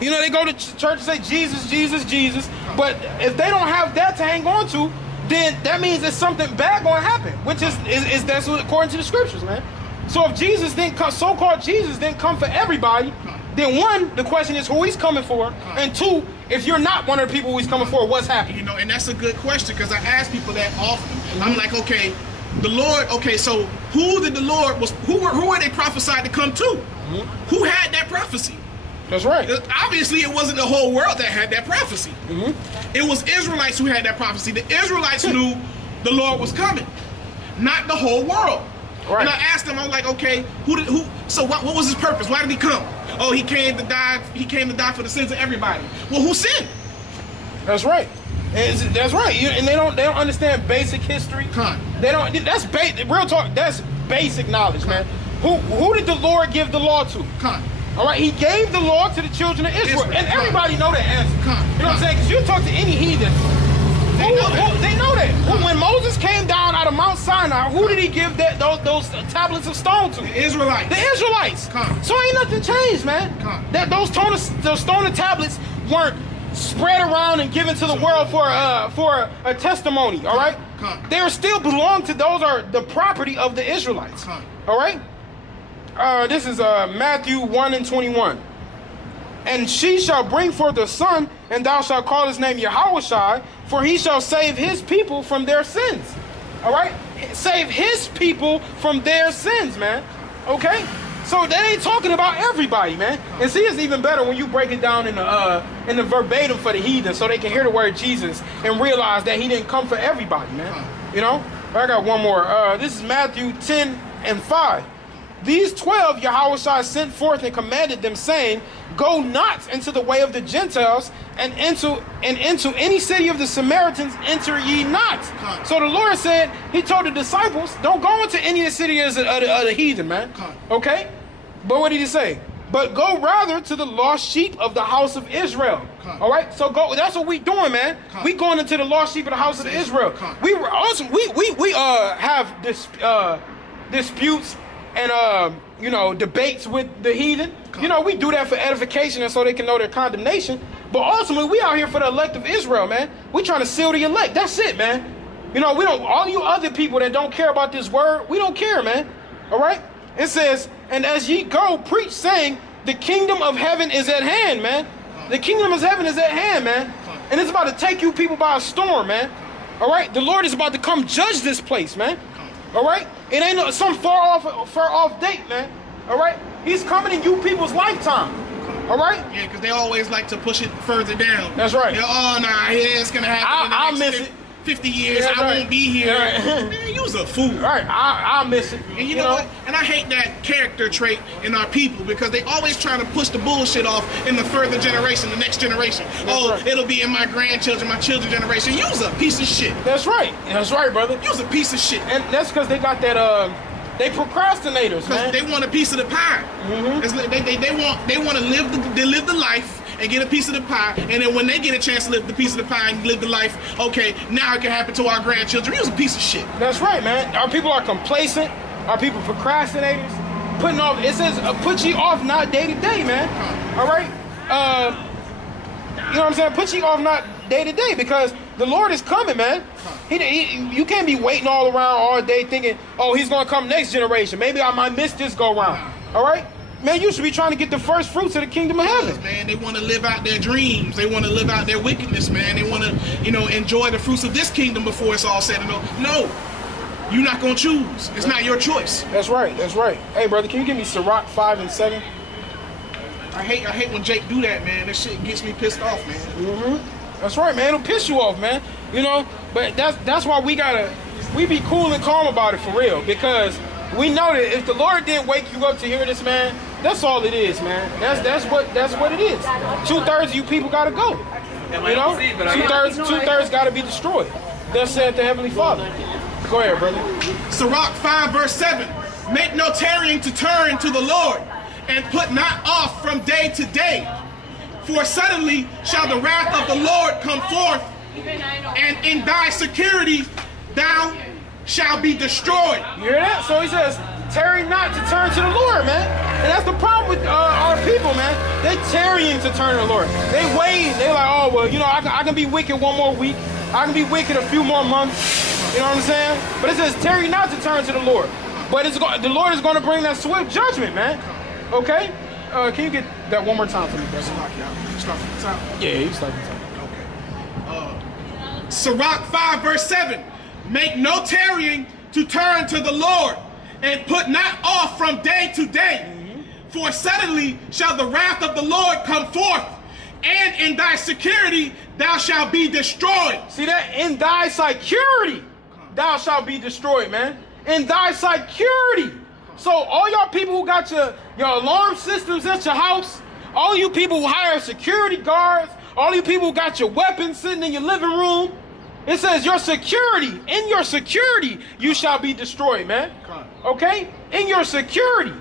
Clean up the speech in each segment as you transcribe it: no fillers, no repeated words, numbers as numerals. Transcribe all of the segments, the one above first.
You know, they go to church and say Jesus, Jesus, Jesus. But if they don't have that to hang on to, then that means there's something bad going to happen, which is that's what, according to the scriptures, man. So if Jesus didn't come, so-called Jesus didn't come for everybody, then one, the question is who he's coming for, and two, if you're not one of the people who he's coming for, what's happening? You know, and that's a good question, because I ask people that often. I'm like, okay, the Lord, okay, so who did the Lord, who were they prophesied to come to? Who had that prophecy? That's right. Obviously, it wasn't the whole world that had that prophecy. It was Israelites who had that prophecy. The Israelites knew the Lord was coming, not the whole world. Right. And I asked them, I was like, okay, so what was his purpose? Why did he come? Oh, he came to die for the sins of everybody. Well, who sinned? That's right. That's right. And they don't understand basic history. They don't. That's real talk. That's basic knowledge, man. Who did the Lord give the law to? All right, he gave the law to the children of Israel. And everybody know the answer. You know what I'm saying? Because you talk to any heathen, they know that. When Moses came down out of Mount Sinai, who did he give those tablets of stone to? The Israelites. The Israelites. So ain't nothing changed, man. That those stone tablets weren't spread around and given to the world for a testimony. All right, they still belong to. Those are the property of the Israelites. All right. This is Matthew 1:21. And she shall bring forth a son, and thou shalt call his name Yahushua, for he shall save his people from their sins. All right? Save his people from their sins, man. Okay? So that ain't talking about everybody, man. And see, it's even better when you break it down in the verbatim for the heathen, so they can hear the word Jesus and realize that he didn't come for everybody, man. You know? I got one more. This is Matthew 10:5. These 12 Yahushua sent forth and commanded them, saying, go not into the way of the Gentiles, and into any city of the Samaritans enter ye not. So the Lord said, he told the disciples, don't go into any of the cities of the heathen, man. Okay? But what did he say? But go rather to the lost sheep of the house of Israel. All right? So go. That's what we doing, man. We going into the lost sheep of the house of Israel. We were awesome. We have this disputes and you know, debates with the heathen. You know, we do that for edification and so they can know their condemnation. But ultimately, we out here for the elect of Israel, man. We trying to seal the elect. That's it, man. You know, we don't. All you other people that don't care about this word, we don't care, man. All right. It says, and as ye go, preach, saying, the kingdom of heaven is at hand, man. The kingdom of heaven is at hand, man. And it's about to take you people by a storm, man. All right. The Lord is about to come judge this place, man. All right. It ain't some far off date, man. All right? He's coming in you people's lifetime. All right? Yeah, because they always like to push it further down. That's right. They're, oh, nah, yeah, it's going to happen I'll in the next miss it. 50 years. Yeah, I won't be here. Right. Man, you's a fool. All right, I'll miss it. And you know what? And I hate that character trait in our people, because they always trying to push the bullshit off in the further generation, the next generation. That's right. It'll be in my grandchildren, my children's generation. You's a piece of shit. That's right. That's right, brother. You's a piece of shit. And that's because they got that, they procrastinators, man. They want a piece of the pie. They want to live the life and get a piece of the pie, and then when they get a chance to live the piece of the pie and live the life, okay, now it can happen to our grandchildren. You's a piece of shit. That's right, man. Our people are complacent. Our people procrastinators. Putting off. It says put ye off not day to day, man. All right. You know what I'm saying? Put ye off not day to day, because the Lord is coming, man. You can't be waiting all around all day thinking, oh, he's going to come next generation. Maybe I might miss this go round. All right? Man, you should be trying to get the first fruits of the kingdom of heaven. Man, they want to live out their dreams. They want to live out their wickedness, man. They want to, you know, enjoy the fruits of this kingdom before it's all said and done. No, you're not going to choose. It's not your choice. That's right. That's right. Hey, brother, can you give me Sirach 5 and 7? I hate when Jake do that, man. That shit gets me pissed off, man. That's right, man. It'll piss you off, man. You know, but that's why we be cool and calm about it for real, because we know that if the Lord didn't wake you up to hear this, man, that's all it is, man. That's what it is. 2/3 of you people gotta go. You know, 2/3 gotta be destroyed. Thus said the Heavenly Father. Go ahead, brother. Sirach 5 verse 7. Make no tarrying to turn to the Lord, and put not off from day to day. For suddenly shall the wrath of the Lord come forth, and in thy security thou shalt be destroyed. You hear that? So he says, tarry not to turn to the Lord, man. And that's the problem with our people, man. They tarrying to turn to the Lord. They wait. They like, oh, well, you know, I can be wicked one more week. I can be wicked a few more months. You know what I'm saying? But it says tarry not to turn to the Lord. But the Lord is going to bring that swift judgment, man. Okay? Can you get that one more time for me, brother? Start from the top. Yeah, you start from the top. Sirach 5 verse 7. Make no tarrying to turn to the Lord, and put not off from day to day. For suddenly shall the wrath of the Lord come forth, and in thy security thou shalt be destroyed. See that? In thy security thou shalt be destroyed, man. In thy security. So all y'all people who got your alarm systems at your house, all you people who hire security guards, all you people who got your weapons sitting in your living room, it says your security, in your security, you shall be destroyed, man. Okay? In your security.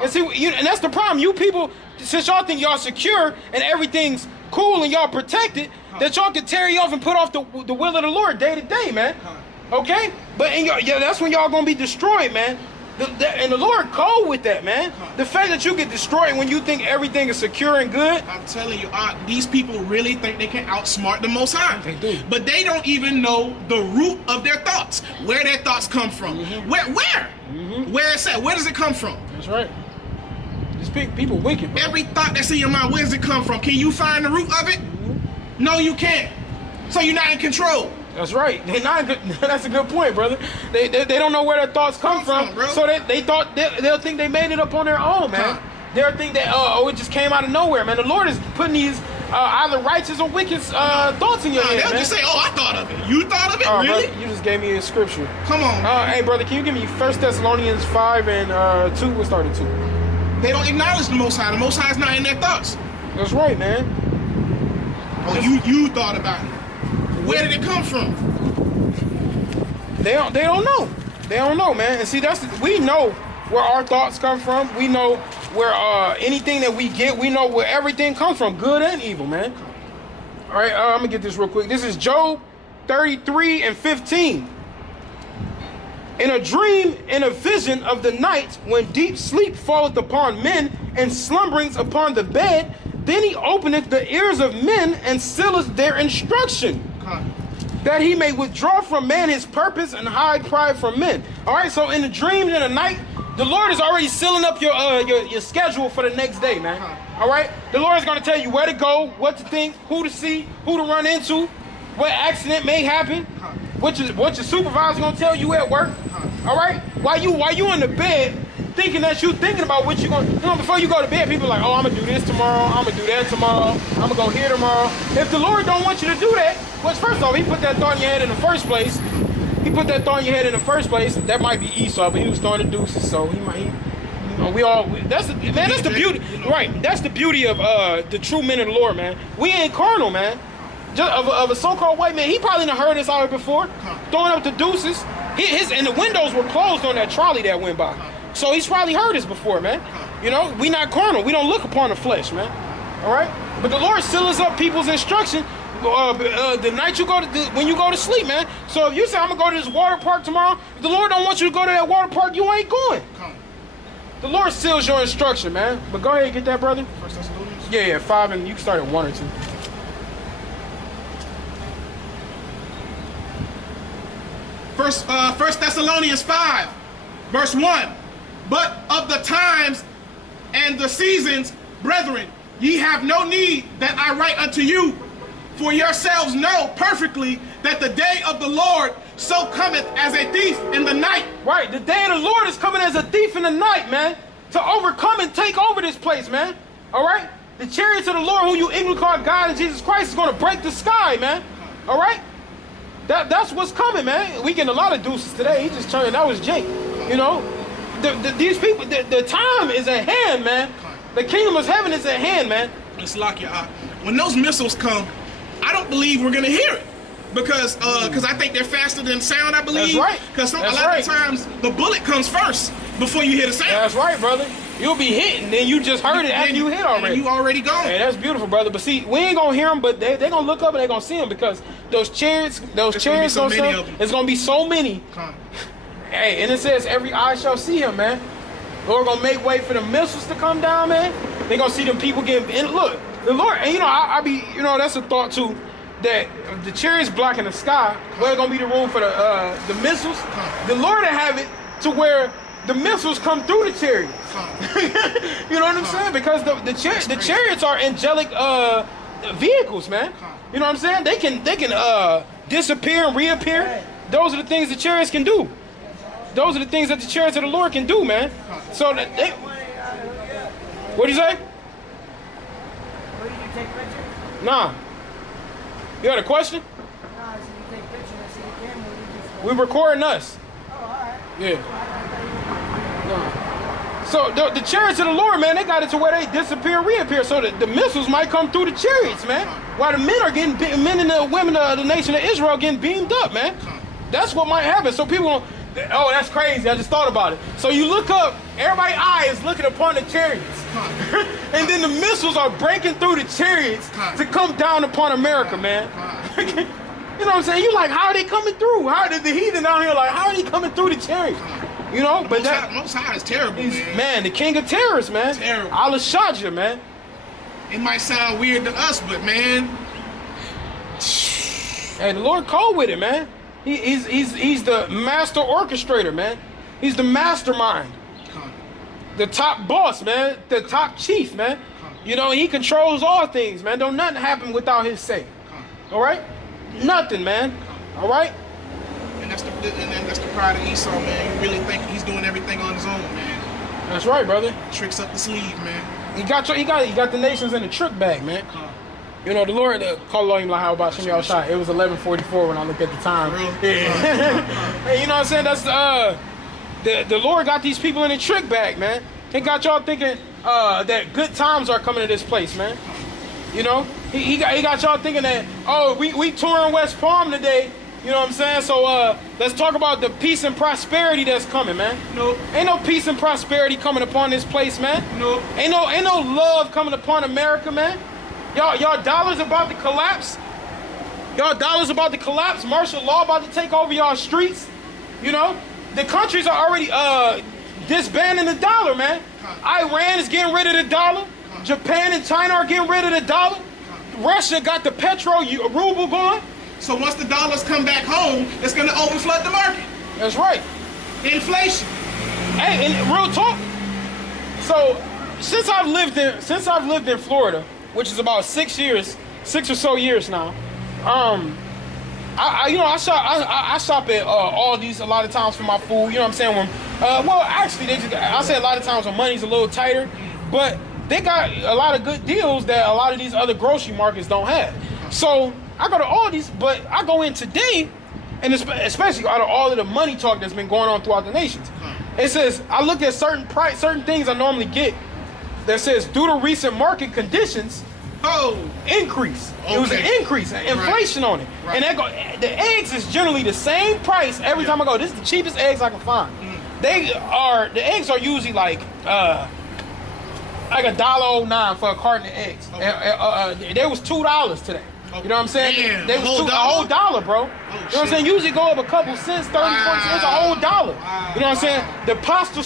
And see, and that's the problem. You people, since y'all think y'all secure and everything's cool and y'all protected, that y'all can tarry off and put off the will of the Lord day to day, man. Okay? But that's when y'all gonna be destroyed, man. And the Lord cold with that, man. The fact that you get destroyed when you think everything is secure and good. I'm telling you, these people really think they can outsmart the Most High. They do. But they don't even know the root of their thoughts, where their thoughts come from. Where? Where it's at? Where does it come from? That's right. These people wicked, bro. Every thought that's in your mind, where does it come from? Can you find the root of it? No, you can't. So you're not in control. That's right. They not good. That's a good point, brother. They don't know where their thoughts come from, so they thought they'll think they made it up on their own, man. They'll think that it just came out of nowhere, man. The Lord is putting these either righteous or wicked thoughts in your head, they'll man. just say, "Oh, I thought of it." You thought of it, really? Brother, you just gave me a scripture. Come on. Hey, brother, can you give me 1 Thessalonians 5 and 2? We'll start at 2. They don't acknowledge the Most High. The Most High is not in their thoughts. That's right, man. Oh, you thought about it. Where did it come from? They don't know. They don't know, man. And see, we know where our thoughts come from. We know where anything that we get, we know where everything comes from, good and evil, man. All right, I'm gonna get this real quick. This is Job 33 and 15. In a dream, in a vision of the night, when deep sleep falleth upon men, and slumberings upon the bed, then he openeth the ears of men, and sealeth their instruction, that he may withdraw from man his purpose, and hide pride from men. All right, so in the dreams in the night, the Lord is already sealing up your schedule for the next day, man. All right, the Lord is going to tell you where to go, what to think, who to see, who to run into, what accident may happen, what your supervisor's going to tell you at work. All right, while you in the bed thinking that you thinking about what you're going to, before you go to bed, people are like, oh, I'm going to do this tomorrow, I'm going to do that tomorrow, I'm going to go here tomorrow. If the Lord don't want you to do that, well, first off, he put that thought in your head in the first place. That might be Esau, but he was throwing the deuces, so that's the beauty, right? That's the beauty of the true men of the Lord, man. We ain't carnal, man. Just of a so-called white man, he probably done heard us out here before, throwing up the deuces. And the windows were closed on that trolley that went by. So he's probably heard us before, man. You know, we not carnal. We don't look upon the flesh, man. All right? But the Lord seals up people's instruction the night when you go to sleep, man. So if you say, I'm going to go to this water park tomorrow, if the Lord don't want you to go to that water park, you ain't going. The Lord seals your instruction, man. But go ahead and get that, brother. 1 Thessalonians? Yeah, 5, and you can start at 1 or 2. First Thessalonians 5, verse 1. But of the times and the seasons, brethren, ye have no need that I write unto you, for yourselves know perfectly that the day of the Lord so cometh as a thief in the night. Right, the day of the Lord is coming as a thief in the night, man, to overcome and take over this place, man. All right? The chariots of the Lord, who you ignorantly call God and Jesus Christ, is going to break the sky, man. All right? That's what's coming, man. We getting a lot of deuces today. He just turned. That was Jake. You know, these people. The time is at hand, man. The kingdom of heaven is at hand, man. Let's lock your eye. When those missiles come, I don't believe we're gonna hear it because I think they're faster than sound. I believe. That's right. Because a lot of times the bullet comes first before you hear the sound. That's right, brother. You'll be hit, and then you just heard it after you hit already. And you already gone. Hey, that's beautiful, brother. But see, we ain't gonna hear them, but they gonna look up and they gonna see them because those chariots it's gonna be so many. Hey, and it says every eye shall see him, man. Lord gonna make way for the missiles to come down, man. They gonna see them people getting. And look, the Lord, and I be, that's a thought too. That the chariots blocking the sky, where's gonna be the room for the missiles? The Lord will have it to where the missiles come through the chariots. You know what I'm saying? Because the chariots are angelic vehicles, man. You know what I'm saying? They can disappear and reappear. Those are the things the chariots can do. Those are the things that the chariots of the Lord can do, man. So that they. What'd you say? Where did you take pictures? Nah. You had a question? No, I said you take pictures. I see the camera. We recording us. Oh, all right. Yeah. No. So the chariots of the Lord, man, they got it to where they disappear and reappear. So the missiles might come through the chariots, man. While the men are getting, men and the women of the nation of Israel getting beamed up, man. That's what might happen. So people, oh, that's crazy. I just thought about it. So you look up, everybody's eye is looking upon the chariots. And then the missiles are breaking through the chariots to come down upon America, man. You know what I'm saying? You like, how are they coming through? How did the heathen down here like, how are they coming through the chariots? You know, but Most High is terrible, man. The king of terrorists, man. Terrible. Allah Shaja, man. It might sound weird to us, but man, hey, the Lord cold with it, man. He's the master orchestrator, man. He's the mastermind. The top boss, man. The top chief, man. You know, he controls all things, man. Don't nothing happen without his say. All right? Nothing, man. All right? And that's the pride of Esau, man. You really think he's doing everything on his own, man. That's right, brother. Tricks up the sleeve, man. He got the nations in the trick bag, man. You know, the Lord called on him like how about Shimmy Al-Shai. It was 11:44 when I looked at the time. Yeah. Hey, you know what I'm saying? That's the Lord got these people in the trick bag, man. He got y'all thinking that good times are coming to this place, man. You know, he got y'all thinking that, oh, we touring West Palm today. You know what I'm saying? So let's talk about the peace and prosperity that's coming, man. Nope. Ain't no peace and prosperity coming upon this place, man. Nope. Ain't no love coming upon America, man. Y'all dollars about to collapse. Y'all dollars about to collapse. Martial law about to take over y'all streets. You know, the countries are already disbanding the dollar, man. Iran is getting rid of the dollar. Japan and China are getting rid of the dollar. Russia got the ruble going. So once the dollars come back home, it's gonna overflood the market. That's right. Inflation. Hey, and real talk. So since I've lived in Florida, which is about 6 or so years now, I shop at Aldi's a lot of times for my food. You know what I'm saying? When, well, actually, I say a lot of times when money's a little tighter, but they got a lot of good deals that a lot of these other grocery markets don't have. So I go to Aldi's, but I go in today, and especially out of all of the money talk that's been going on throughout the nations, it says I look at certain things I normally get that says due to recent market conditions. Oh, increase. Okay. It was an increase, inflation on it. Right. And the eggs is generally the same price every time I go. This is the cheapest eggs I can find. The eggs are usually like $1.09 for a carton of eggs. Okay. They was $2 today. Okay. You know what I'm saying? Damn, they was a whole dollar, bro. Oh, you know what I'm saying? Usually go up a couple cents, 30, 40 cents, a whole dollar. Wow. You know what I'm saying? The pasta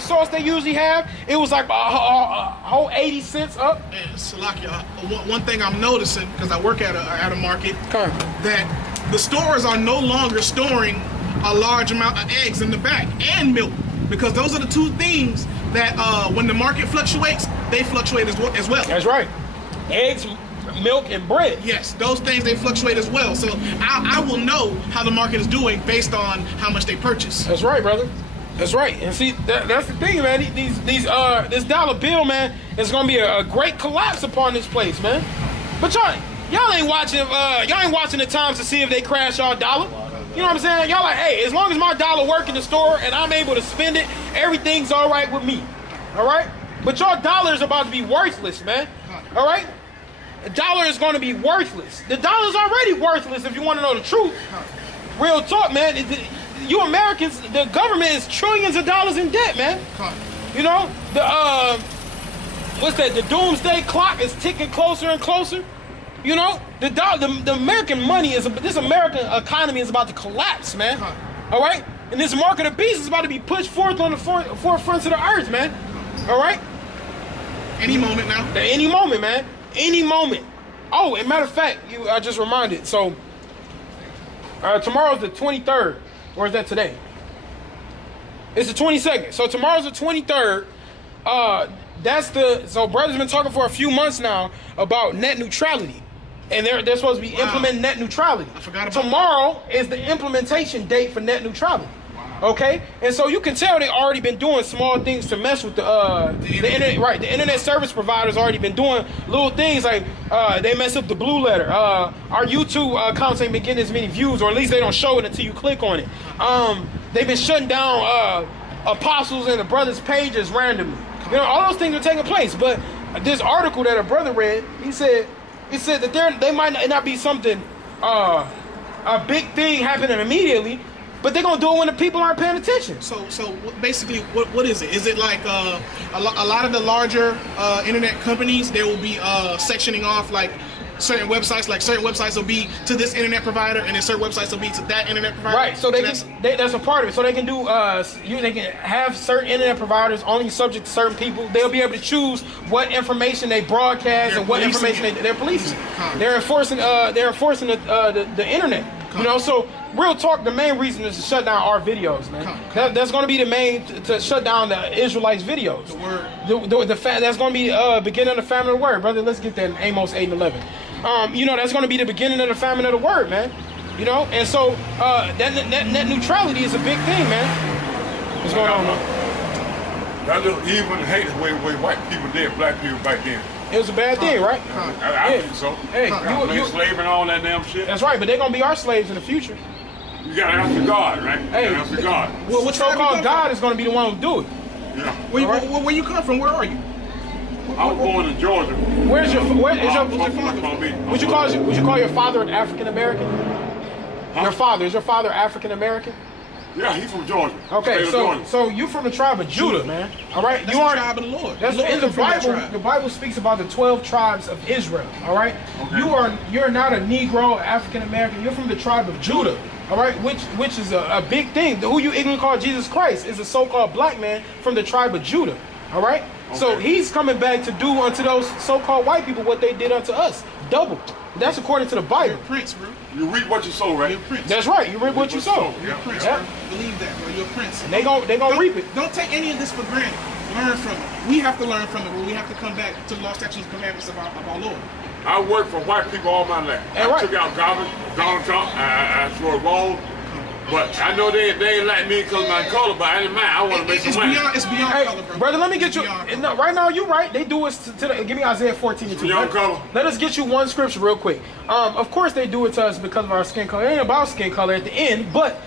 sauce they usually have, it was like a whole 80 cents up. Man, Salakia, one thing I'm noticing, because I work at a market, that the stores are no longer storing a large amount of eggs in the back and milk, because those are the two things that when the market fluctuates, they fluctuate as well. That's right. Eggs, milk, and bread. Yes, those things, they fluctuate as well. So I will know how the market is doing based on how much they purchase. That's right, brother. That's right. And see, that's the thing, man. This dollar bill, man, is gonna be a great collapse upon this place, man. But y'all ain't watching the times to see if they crash y'all dollar. You know what I'm saying? Y'all like, hey, as long as my dollar work in the store and I'm able to spend it, everything's all right with me. All right? But your dollar is about to be worthless, man. All right? The dollar is going to be worthless. The dollar's already worthless if you want to know the truth. Real talk, man. You Americans, the government is trillions of dollars in debt, man. You know, the doomsday clock is ticking closer and closer. You know, the American money this American economy is about to collapse, man. All right? And this mark of the beast is about to be pushed forth on the forefronts of the earth, man. All right? Any moment now. Any moment, man. Any moment. Oh, and matter of fact, I just reminded. So, tomorrow's the 23rd. Or is that today? It's the 22nd. So tomorrow's the 23rd. So brother's been talking for a few months now about net neutrality. And they're supposed to be implementing net neutrality. I forgot about Tomorrow is the implementation date for net neutrality. Wow. Okay? And so you can tell they already been doing small things to mess with the internet. Right, the internet service providers already been doing little things like they mess up the blue letter. Our YouTube accounts ain't been getting as many views, or at least they don't show it until you click on it. They've been shutting down apostles and the brothers' pages randomly. You know, all those things are taking place. But this article that a brother read, he said that they might not be something, a big thing happening immediately, but they're gonna do it when the people aren't paying attention. So basically, what is it? Is it like a lot of the larger internet companies? They will be sectioning off like certain websites. Like certain websites will be to this internet provider, and then certain websites will be to that internet provider. Right. So that's a part of it. So they can do they can have certain internet providers only subject to certain people. They'll be able to choose what information they broadcast and what information they're policing. They're enforcing the internet. You know, so real talk, the main reason is to shut down our videos, man. That's going to be the main to shut down the Israelites' videos. The word. That's going to be beginning of the famine of the word, brother. Let's get that in Amos 8 and 11. You know, that's going to be the beginning of the famine of the word, man. You know, and so that net neutrality is a big thing, man. What's going on, man? That little evil and hate the way white people did black people back then. It was a bad thing, right? I think so. Hey, you slave and all that damn shit. That's right, but they're gonna be our slaves in the future. You gotta answer God, right? Hey, you answer God. Well, what so-called God is gonna be the one who do it. Yeah. Where you come from? Where are you? I was born in Georgia. Where's your father? Would you call your father an African American? Huh? Your father, is your father African American? Yeah, he's from Georgia. Okay, so you from the tribe of Judah, man. All right, That's you are the tribe of the Lord. That's in the Bible. The Bible speaks about the 12 tribes of Israel. All right, okay. You're not a Negro, African American. You're from the tribe of Judah. All right, which is a big thing. Who you even call Jesus Christ is a so-called black man from the tribe of Judah. All right, okay. So he's coming back to do unto those so-called white people what they did unto us, double. That's according to the Bible. You're a prince, bro. You reap what you sow, right? You're a prince. That's right. You reap what you sow. You're a prince, bro. Believe that, bro. You're a prince. And they gonna reap it. Don't take any of this for granted. Learn from it. We have to learn from it, bro. We have to come back to the law, statutes, and commandments of our Lord. I worked for white people all my life. I took out garbage, Donald Trump. I swore wrong. But I know they ain't like me because of my color, but I didn't mind. I want to make some money. It's beyond color, bro. Brother, let me get you. No, right now, you're right. They do it to the. Give me Isaiah 14 and 2. Beyond color. Let us get you one scripture real quick. Of course, they do it to us because of our skin color. It ain't about skin color at the end, but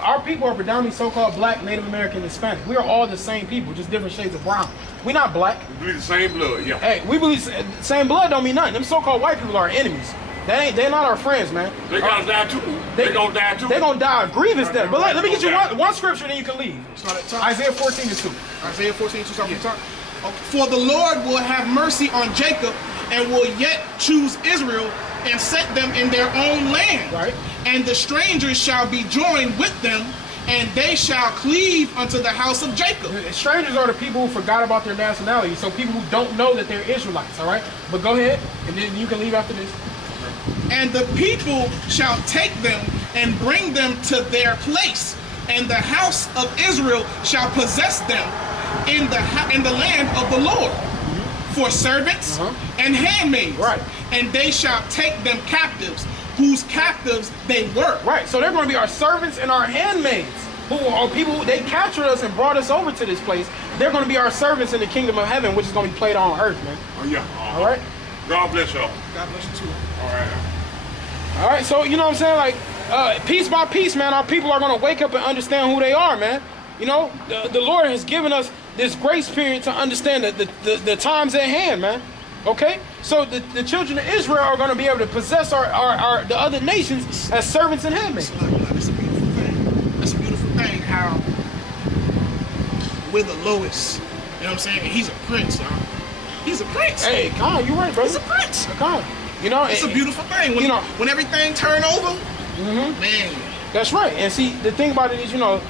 our people are predominantly so-called black, Native American, Hispanic. We are all the same people, just different shades of brown. We're not black. We believe the same blood, yeah. Hey, we believe same blood don't mean nothing. Them so-called white people are our enemies. They're not our friends, man. They gotta die too. They gonna die too. They gonna die a grievous death. But let me get you one scripture, and then you can leave. Isaiah 14 and 2. Isaiah 14 and 2. For the Lord will have mercy on Jacob, and will yet choose Israel, and set them in their own land. Right. And the strangers shall be joined with them, and they shall cleave unto the house of Jacob. Strangers are the people who forgot about their nationality. So people who don't know that they're Israelites. All right. But go ahead, and then you can leave after this. And the people shall take them and bring them to their place, and the house of Israel shall possess them in the land of the Lord, for servants and handmaids. Right. And they shall take them captives, whose captives they were. Right. So they're going to be our servants and our handmaids, who are people who they captured us and brought us over to this place. They're going to be our servants in the kingdom of heaven, which is going to be played on earth, man. Oh yeah. All right. God bless y'all. God bless you too. All right. All right, so you know what I'm saying? Like, piece by piece, man, our people are going to wake up and understand who they are, man. You know, the Lord has given us this grace period to understand the times at hand, man. Okay? So the children of Israel are going to be able to possess the other nations as servants and handmaids. That's a beautiful thing. That's a beautiful thing how we're the lowest. You know what I'm saying? He's a prince, y'all. He's a prince. Hey, Kyle, you're right, bro. He's a prince. Kyle. You know, it's a beautiful thing. When everything turn over, man, That's right. And see, the thing about it is, you know,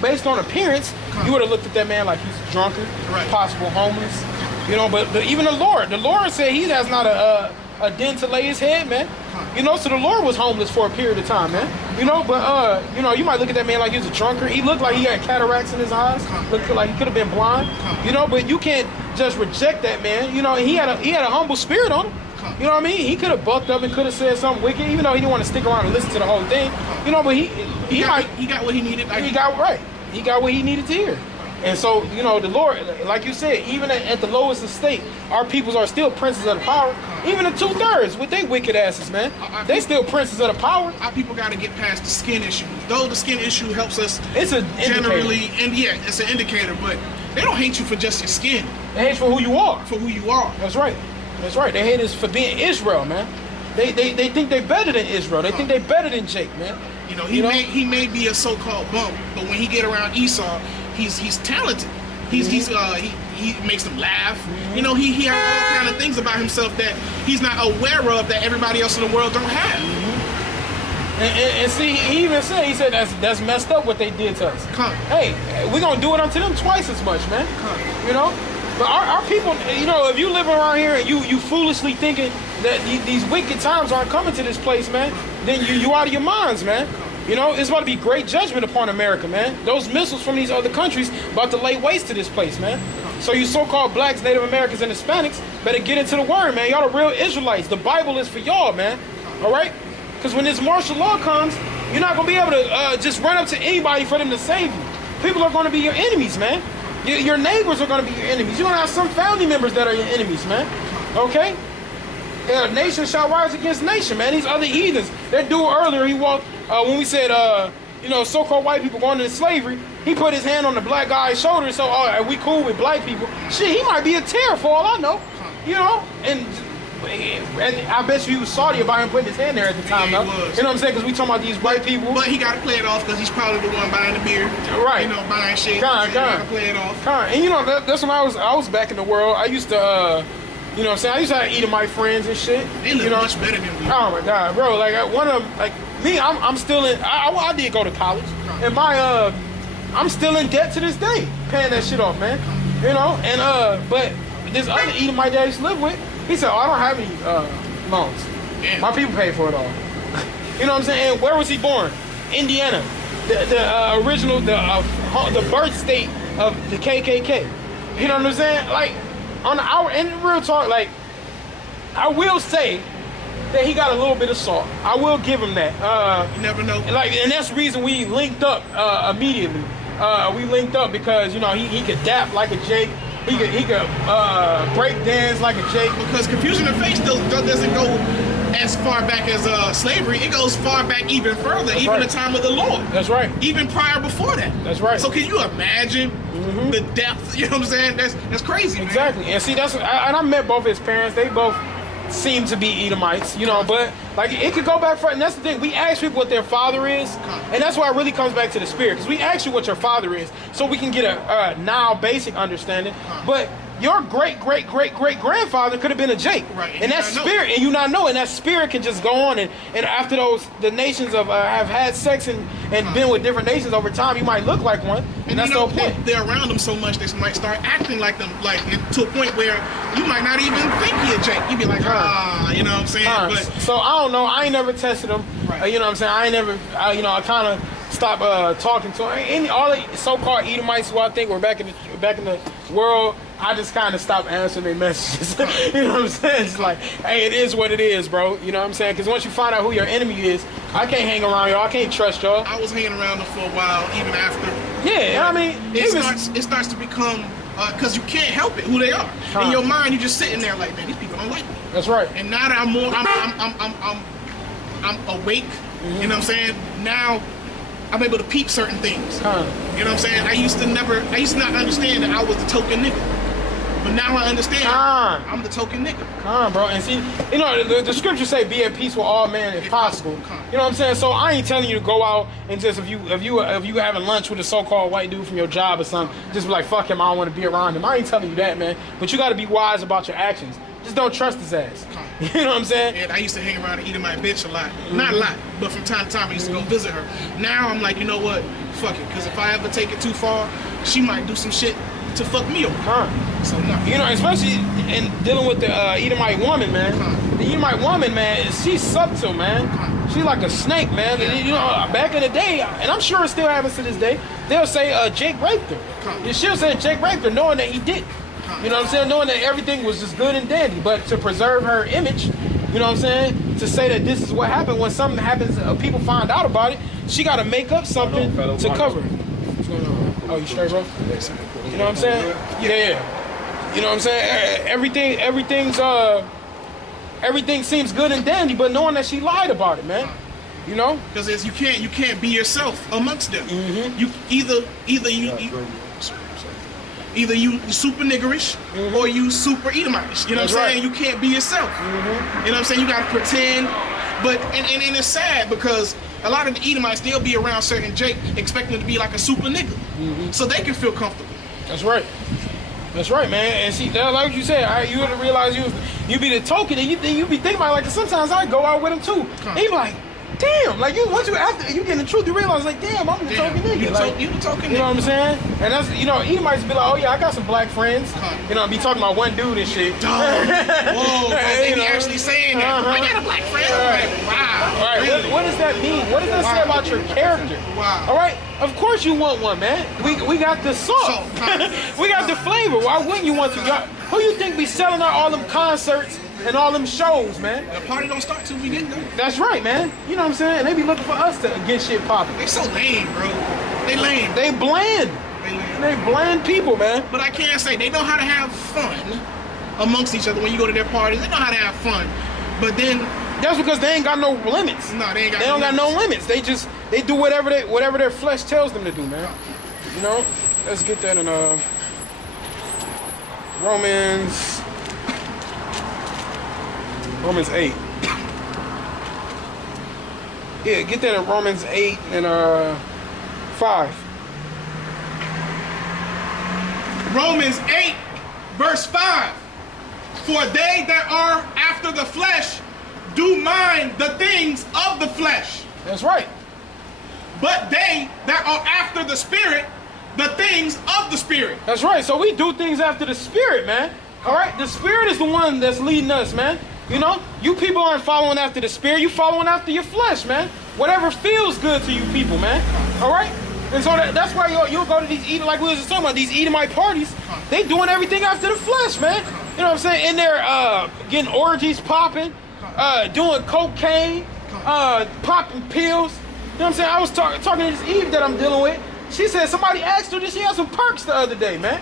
based on appearance, you would have looked at that man like he's a drunkard, possible homeless. You know, but even the Lord said he has not a den to lay his head, man. You know, so the Lord was homeless for a period of time, man. You know, but you know, you might look at that man like he's a drunkard. He looked like he had cataracts in his eyes. Looked like he could have been blind. You know, but you can't just reject that man. You know, he had a humble spirit on him. You know what I mean? He could have bucked up and could have said something wicked, even though he didn't want to stick around and listen to the whole thing. You know, but he got what he needed. He got what he needed to hear. And so, you know, the Lord, like you said, even at the lowest estate, our peoples are still princes of the power. Even the 2/3 with their wicked asses, man. They still princes of the power. Our people got to get past the skin issue. Though the skin issue helps us it's a generally, and yeah, it's an indicator, but they don't hate you for just your skin. They hate you for who you are. For who you are. That's right. That's right. They hate us for being Israel, man. They think they're better than Israel. They think they're better than Jake, man. You know, he may be a so-called bum, but when he get around Esau, he's talented. He makes them laugh. You know, he has all kind of things about himself that he's not aware of that everybody else in the world don't have. And see, he even said, that's messed up what they did to us. Hey, we're gonna do it unto them twice as much, man. You know? But our people, you know, if you live around here and you foolishly thinking that these wicked times aren't coming to this place, man, then you out of your minds, man. You know, it's about to be great judgment upon America, man. Those missiles from these other countries about to lay waste to this place, man. So you so-called blacks, Native Americans, and Hispanics better get into the word, man. Y'all the real Israelites. The Bible is for y'all, man. All right? Because when this martial law comes, you're not going to be able to just run up to anybody for them to save you. People are going to be your enemies, man. Your neighbors are going to be your enemies. You're going to have some family members that are your enemies, man. Okay? Nation shall rise against nation, man. These other heathens. That dude earlier, he walked, when we said, you know, so-called white people going into slavery, he put his hand on the black guy's shoulder and said, oh, are we cool with black people? Shit, he might be a terror for all I know. You know? And I bet you he was salty about him putting his hand there at the time, though. You know what I'm saying? Because we talking about these white people. But he got to play it off because he's probably the one buying the beer. Right. You know, buying shit. Got to play it off. And you know, that's when I was back in the world. I used to, you know what I'm saying? I used to eat with my friends and shit. They look much better than we. Oh my God, bro. Like one of them, like me, I'm still in, I did go to college. And I'm still in debt to this day, paying that shit off, man. You know, and but this other Edomite that I used to live with, he said, oh, I don't have any loans. Damn. My people pay for it all. You know what I'm saying? And where was he born? Indiana, the original, the birth state of the KKK. You know what I'm saying? Like on our and real talk, like I will say that he got a little bit of salt. I will give him that. You never know. Like, and that's the reason we linked up immediately. We linked up because you know he could dap like a Jake. He could break dance like a Jake. Because confusion of faith doesn't go as far back as slavery. It goes far back even further, that's even right. The time of the Lord. That's right. Even prior before that. That's right. So can you imagine the depth? You know what I'm saying? That's crazy. Exactly. Man. And see, I met both his parents. They both seem to be Edomites, you know, but like it could go back far. And that's the thing. We ask people what their father is, and that's why it really comes back to the spirit. Because we ask you what your father is, so we can get a now basic understanding. But your great-great-great-great-grandfather could have been a Jake. Right. And that spirit, and you not know, and that spirit can just go on. And after the nations have had sex and been with different nations over time, you might look like one. And that's the whole point. They're around them so much, they might start acting like them, like to a point where you might not even think he a Jake. You'd be like, you know what I'm saying? But so I don't know. I ain't never tested him. Right. You know what I'm saying? I ain't never, you know, I kind of stopped talking to him. All the so-called Edomites who I think were back in the world, I just kind of stopped answering their messages. You know what I'm saying? It's like, hey, it is what it is, bro. You know what I'm saying? Because once you find out who your enemy is, I can't hang around y'all. I can't trust y'all. I was hanging around them for a while, even after. Yeah, I mean, it starts to become because you can't help it who they are. In your mind, you're just sitting there like, man, these people don't like me. That's right. And now that I'm awake. You know what I'm saying? Now I'm able to peep certain things. You know what I'm saying? I used to not understand that I was the token nigga. But now I understand I'm the token nigga. Bro. And see, you know, the scriptures say be at peace with all men if possible. You know what I'm saying? So I ain't telling you to go out and just if you having lunch with a so-called white dude from your job or something, just be like, fuck him, I don't want to be around him. I ain't telling you that, man. But you got to be wise about your actions. Just don't trust his ass. You know what I'm saying? And I used to hang around and eat my bitch a lot. Not a lot, but from time to time I used to go visit her. Now I'm like, you know what? Fuck it. Because if I ever take it too far, she might do some shit to fuck me over. So no. You know, especially in dealing with the Edomite woman, man. The Edomite woman, man, she's subtle, man. She's like a snake, man. Yeah. You know, back in the day, and I'm sure it still happens to this day, they'll say Jake raped her. She'll say Jake raped her, knowing that he didn't. You know what I'm saying? Knowing that everything was just good and dandy, but to preserve her image, you know what I'm saying? To say that this is what happened when something happens, people find out about it, she got to make up something to cover. What's going on? Oh, you straight, bro? You know what I'm saying? Yeah. You know what I'm saying? Everything seems good and dandy, but knowing that she lied about it, man. You know? Because you can't be yourself amongst them. You either you super niggerish or you super Edomitish. You know what I'm saying? You can't be yourself. You know what I'm saying? You gotta pretend. But and it's sad because a lot of the Edomites, they'll be around certain Jake expecting to be like a super nigga. So they can feel comfortable. That's right. That's right, man. And see, like you said, you would realize you be the token, and you be thinking about it, like sometimes I go out with him too. And he be like, damn, like once you after you get the truth, you realize like, damn, I'm the token nigga. You the token nigga. You know what I'm saying? And that's, you know, Edomites be like, oh yeah, I got some black friends. You know, be talking about one dude and shit. Whoa, they be actually saying that. I got a black friend. Like, wow. All right, really? what does that mean? What does that say about your character? Wow. All right, of course you want one, man. We got the salt. We got the flavor. Why wouldn't you want to? Who you think be selling out all them concerts and all them shows, man? The party don't start till we get there. That's right, man. You know what I'm saying? And they be looking for us to get shit popping. They so lame, bro. They lame. They bland. They bland people, man. But I can't say they know how to have fun amongst each other when you go to their parties. They know how to have fun. But then that's because they ain't got no limits. No, they ain't got. They don't got no limits. They do whatever their flesh tells them to do, man. You know. Let's get that in Romans 8. Yeah, get that in Romans 8 and 5. Romans 8, verse 5. For they that are after the flesh do mind the things of the flesh. That's right. But they that are after the Spirit, the things of the Spirit. That's right. So we do things after the Spirit, man. All right? The Spirit is the one that's leading us, man. You know? You people aren't following after the Spirit. You following after your flesh, man. Whatever feels good to you people, man. All right? And so that's why you'll go to these like we was just talking about, these Edomite parties. They doing everything after the flesh, man. You know what I'm saying? In there getting orgies popping, doing cocaine, popping pills. You know what I'm saying? I was talking to this Eve that I'm dealing with. She said somebody asked her that she had some perks the other day, man.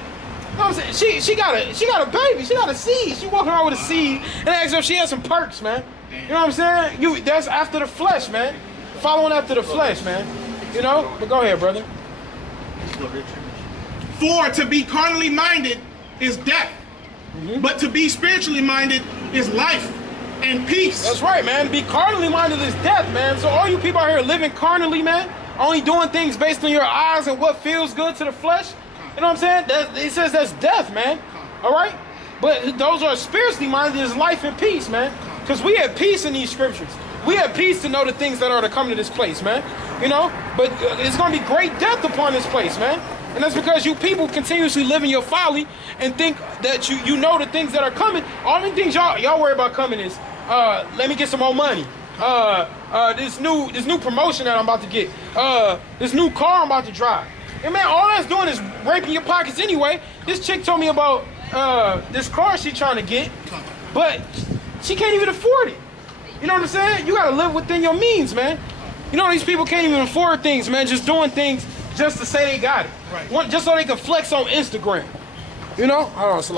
You know what I'm saying? She got a baby. She got a seed. She walking around with a seed and asked her if she had some perks, man. You know what I'm saying? That's after the flesh, man. Following after the flesh, man. You know? But go ahead, brother. For to be carnally minded is death, but to be spiritually minded is life and peace. That's right, man. To be carnally minded is death, man. So all you people out here living carnally, man, only doing things based on your eyes and what feels good to the flesh, you know what I'm saying? He says that's death, man. All right? But those are spiritually minded is life and peace, man. Because we have peace in these scriptures. We have peace to know the things that are to come to this place, man. You know? But it's going to be great death upon this place, man. And that's because you people continuously live in your folly and think that you know the things that are coming. All the things y'all worry about coming is, let me get some more money. This new promotion that I'm about to get. This new car I'm about to drive. And man, all that's doing is raping your pockets anyway. This chick told me about this car she's trying to get, but she can't even afford it. You know what I'm saying? You gotta live within your means, man. You know these people can't even afford things, man. Just doing things just to say they got it. Right. Just so they can flex on Instagram. You know? Hold on, it's a lot.